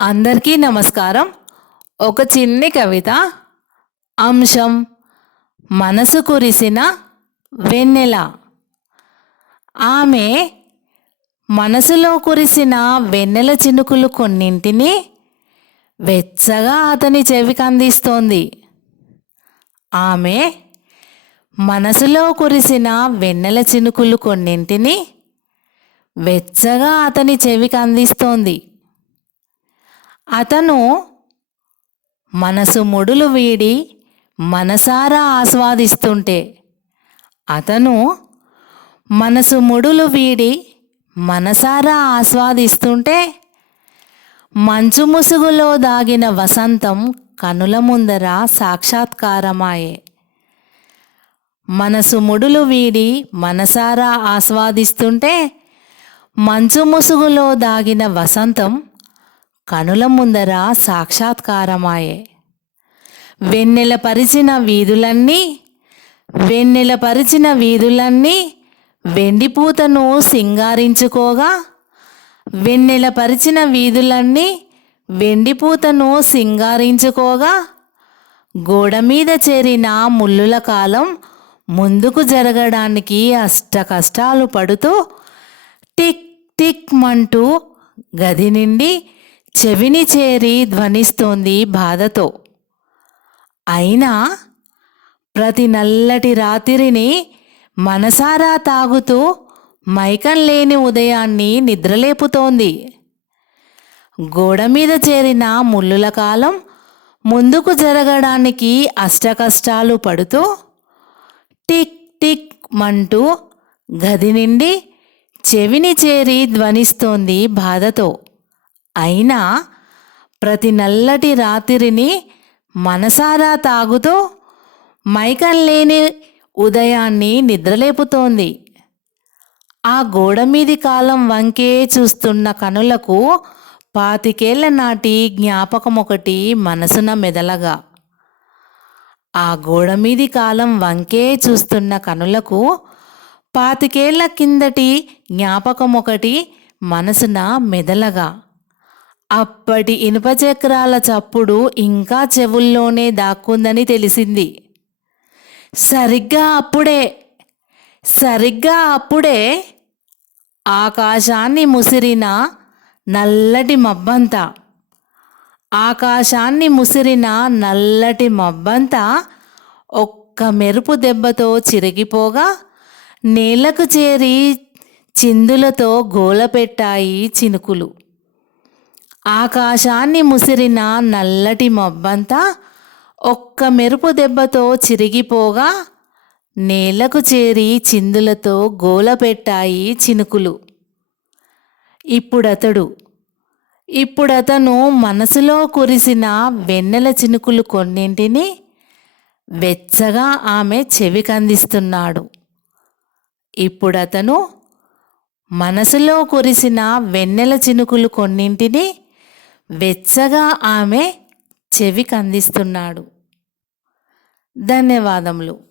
అందరికీ నమస్కారం. ఒక చిన్ని కవిత అంశం మనసు కురిసిన వెన్నెల. ఆమె మనసులో కురిసిన వెన్నెల చినుకులు కొన్నింటిని వెచ్చగా అతని చెవికి అందిస్తోంది. ఆమె మనసులో కురిసిన వెన్నెల చినుకులు కొన్నింటిని వెచ్చగా అతని చెవికి అందిస్తోంది. అతను మనసు ముడులు వీడి మనసారా ఆస్వాదిస్తుంటే అతను మనసు ముడులు వీడి మనసారా ఆస్వాదిస్తుంటే మంచు ముసుగులో దాగిన వసంతం కనుల ముందర సాక్షాత్కారమాయే. మనసు ముడులు వీడి మనసారా ఆస్వాదిస్తుంటే మంచు ముసుగులో దాగిన వసంతం కనుల ముందర సాక్షాత్కారమాయే. వెన్నెల పరిచిన వీధులన్నీ వెన్నెల పరిచిన వీధులన్నీ వెండిపూతను సింగారించుకోగా వెన్నెల పరిచిన వీధులన్నీ వెండిపూతను సింగారించుకోగా గోడ మీద చేరిన ముల్లుల కాలం ముందుకు జరగడానికి అష్ట కష్టాలు పడుతూ టిక్ టిక్ మంటూ గది నిండి చెవిని చేరి ధ్వనిస్తోంది బాధతో. అయినా ప్రతి నల్లటి రాత్రిని మనసారా తాగుతూ మైకం లేని ఉదయాన్ని నిద్రలేపుతోంది. గోడ మీద చేరిన ముల్లుల కాలం ముందుకు జరగడానికి అష్టకష్టాలు పడుతూ టిక్ టిక్ మంటూ గది నిండి చెవిని చేరి ధ్వనిస్తోంది బాధతో. అయినా ప్రతి నల్లటి రాత్రిని మనసారా తాగుతూ మైకం లేని ఉదయాన్ని నిద్రలేపుతోంది. ఆ గోడ మీది కాలం వంకే చూస్తున్న కనులకు పాతికేళ్ళ నాటి జ్ఞాపకం ఒకటి మనసున మెదలగా. ఆ గోడ మీది కాలం వంకే చూస్తున్న కనులకు పాతికేళ్ళ కిందటి జ్ఞాపకం ఒకటి మనసున మెదలగా. అప్పటి ఇనుప చక్రాల చప్పుడు ఇంకా చెవుల్లోనే దాక్కుందని తెలిసింది. సరిగ్గా అప్పుడే సరిగ్గా అప్పుడే ఆకాశాన్ని ముసిరిన నల్లటి మబ్బంతా ఆకాశాన్ని ముసిరిన నల్లటి మబ్బంతా ఒక్క మెరుపు దెబ్బతో చిరిగిపోగా నేలకు చేరి చిందులతో గోలపెట్టాయి చినుకులు. ఆకాశాన్ని ముసిరిన నల్లటి మబ్బంతా ఒక్క మెరుపు దెబ్బతో చిరిగిపోగా నేలకు చేరి చిందులతో గోలపెట్టాయి చినుకులు. ఇప్పుడతడు. ఇప్పుడతను మనసులో కురిసిన వెన్నెల చినుకులు కొన్నింటిని వెచ్చగా ఆమె చెవికందిస్తున్నాడు. ఇప్పుడతను మనసులో కురిసిన వెన్నెల చినుకులు కొన్నింటిని వెచ్చగా ఆమె చెవికందిస్తున్నాడు. ధన్యవాదములు.